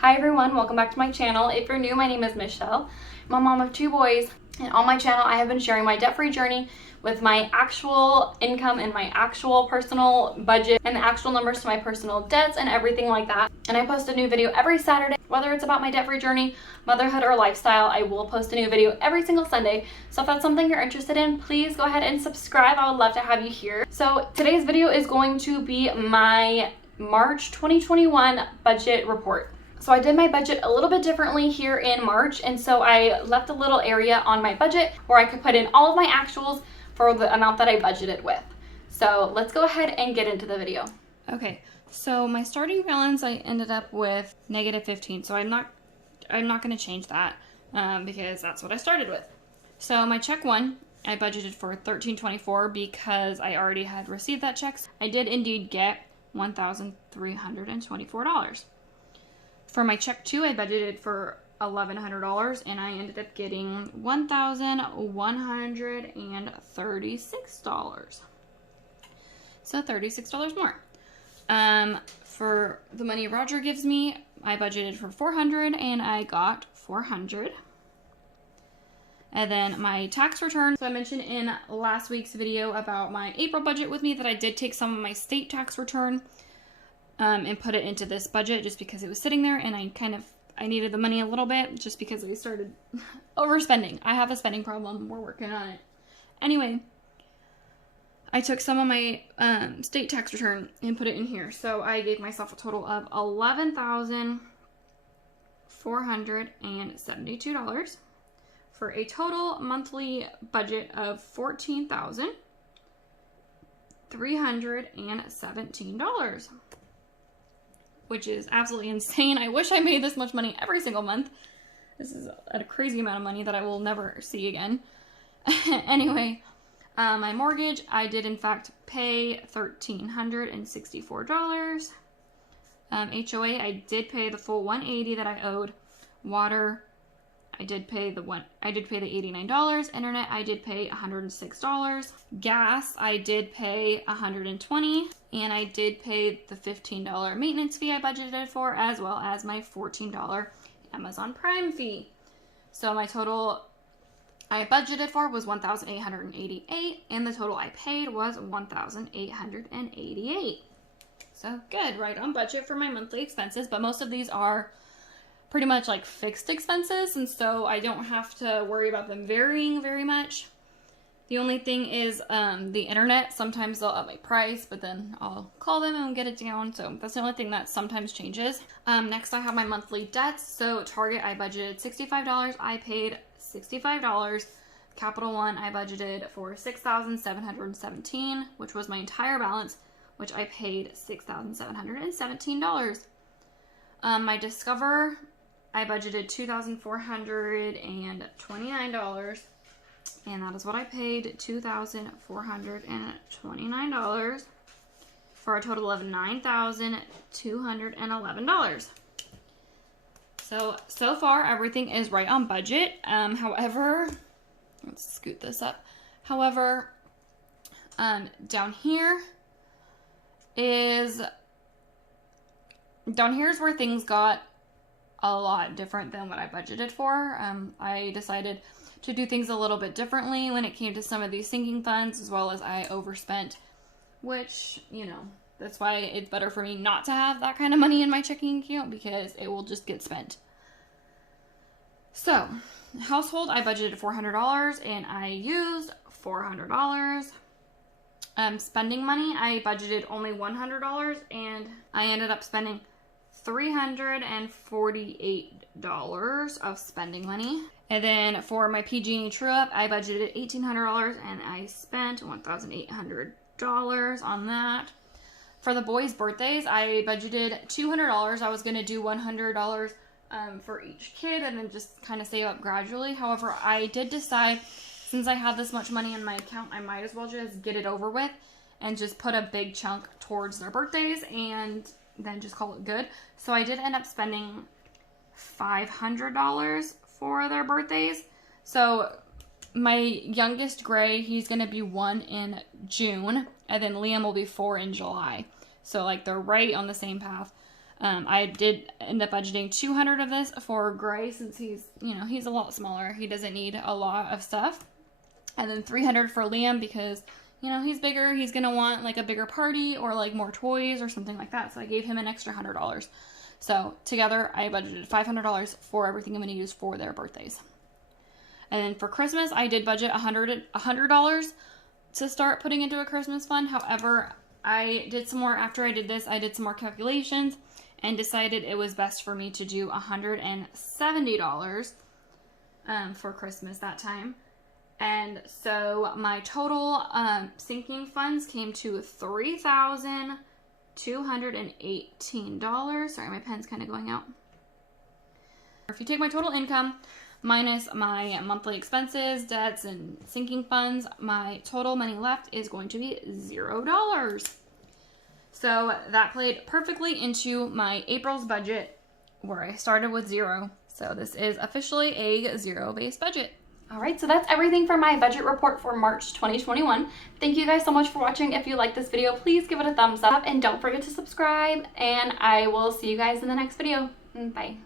Hi everyone, welcome back to my channel. If you're new, my name is Michelle. I'm a mom of 2 boys, and on my channel I have been sharing my debt-free journey with my actual income and my actual personal budget and the actual numbers to my personal debts and everything like that. And I post a new video every Saturday, whether it's about my debt-free journey, motherhood, or lifestyle. I will post a new video every single Sunday. So if that's something you're interested in, please go ahead and subscribe. I would love to have you here. So today's video is going to be my March 2021 budget report. So I did my budget a little bit differently here in March, and so I left a little area on my budget where I could put in all of my actuals for the amount that I budgeted with. So let's go ahead and get into the video. Okay, so my starting balance, I ended up with -15, so I'm not going to change that because that's what I started with. So my check one, I budgeted for $13.24 because I already had received that check. I did indeed get $1,324. For my check two, I budgeted for $1,100 and I ended up getting $1,136. So $36 more. For the money Roger gives me, I budgeted for $400 and I got $400. And then my tax return. So I mentioned in last week's video about my April budget with me that I did take some of my state tax return and put it into this budget just because it was sitting there and I needed the money a little bit just because I started overspending. I have a spending problem. We're working on it. Anyway, I took some of my state tax return and put it in here. So I gave myself a total of $11,472 for a total monthly budget of $14,317. Which is absolutely insane. I wish I made this much money every single month. This is a crazy amount of money that I will never see again. Anyway, my mortgage, I did in fact pay $1,364. HOA, I did pay the full $180 that I owed. Water, I did pay the $89. Internet, I did pay $106. Gas, I did pay $120. And I did pay the $15 maintenance fee I budgeted for, as well as my $14 Amazon Prime fee. So my total I budgeted for was $1,888, and the total I paid was $1,888. So good, right on budget for my monthly expenses, but most of these are pretty much like fixed expenses, and so I don't have to worry about them varying very much. The only thing is the internet. Sometimes they'll up my price, but then I'll call them and get it down. So that's the only thing that sometimes changes. Next, I have my monthly debts. So Target, I budgeted $65. I paid $65. Capital One, I budgeted for $6,717, which was my entire balance, which I paid $6,717. My Discover, I budgeted $2,429. And that is what I paid, $2,429 for a total of $9,211. So far everything is right on budget. However, let's scoot this up. However, down here is where things got a lot different than what I budgeted for. I decided to do things a little bit differently when it came to some of these sinking funds, as well as I overspent, which, that's why it's better for me not to have that kind of money in my checking account because it will just get spent. So, household, I budgeted $400 and I used $400. Spending money, I budgeted only $100 and I ended up spending $348 of spending money. And then for my PG&E true-up, I budgeted $1,800 and I spent $1,800 on that. For the boys' birthdays, I budgeted $200. I was going to do $100 for each kid and then just kind of save up gradually. However, I did decide, since I had this much money in my account, I might as well just get it over with and just put a big chunk towards their birthdays and then just call it good. So I did end up spending $500 for their birthdays. So my youngest Gray, he's going to be 1 in June, and then Liam will be 4 in July. So like they're right on the same path. I did end up budgeting $200 of this for Gray since he's a lot smaller. He doesn't need a lot of stuff. And then $300 for Liam because, he's bigger. He's going to want like a bigger party or like more toys or something like that. So I gave him an extra $100. So together I budgeted $500 for everything I'm going to use for their birthdays. And then for Christmas, I did budget $100 to start putting into a Christmas fund. However, I did some more after I did this. I did some more calculations and decided it was best for me to do $170 for Christmas that time. And so my total sinking funds came to $3,218. Sorry, my pen's kind of going out. If you take my total income minus my monthly expenses, debts, and sinking funds, my total money left is going to be $0. So that played perfectly into my April's budget where I started with $0. So this is officially a $0-based budget. All right, so that's everything for my budget report for March 2021. Thank you guys so much for watching. If you like this video, please give it a thumbs up and don't forget to subscribe. And I will see you guys in the next video. Bye.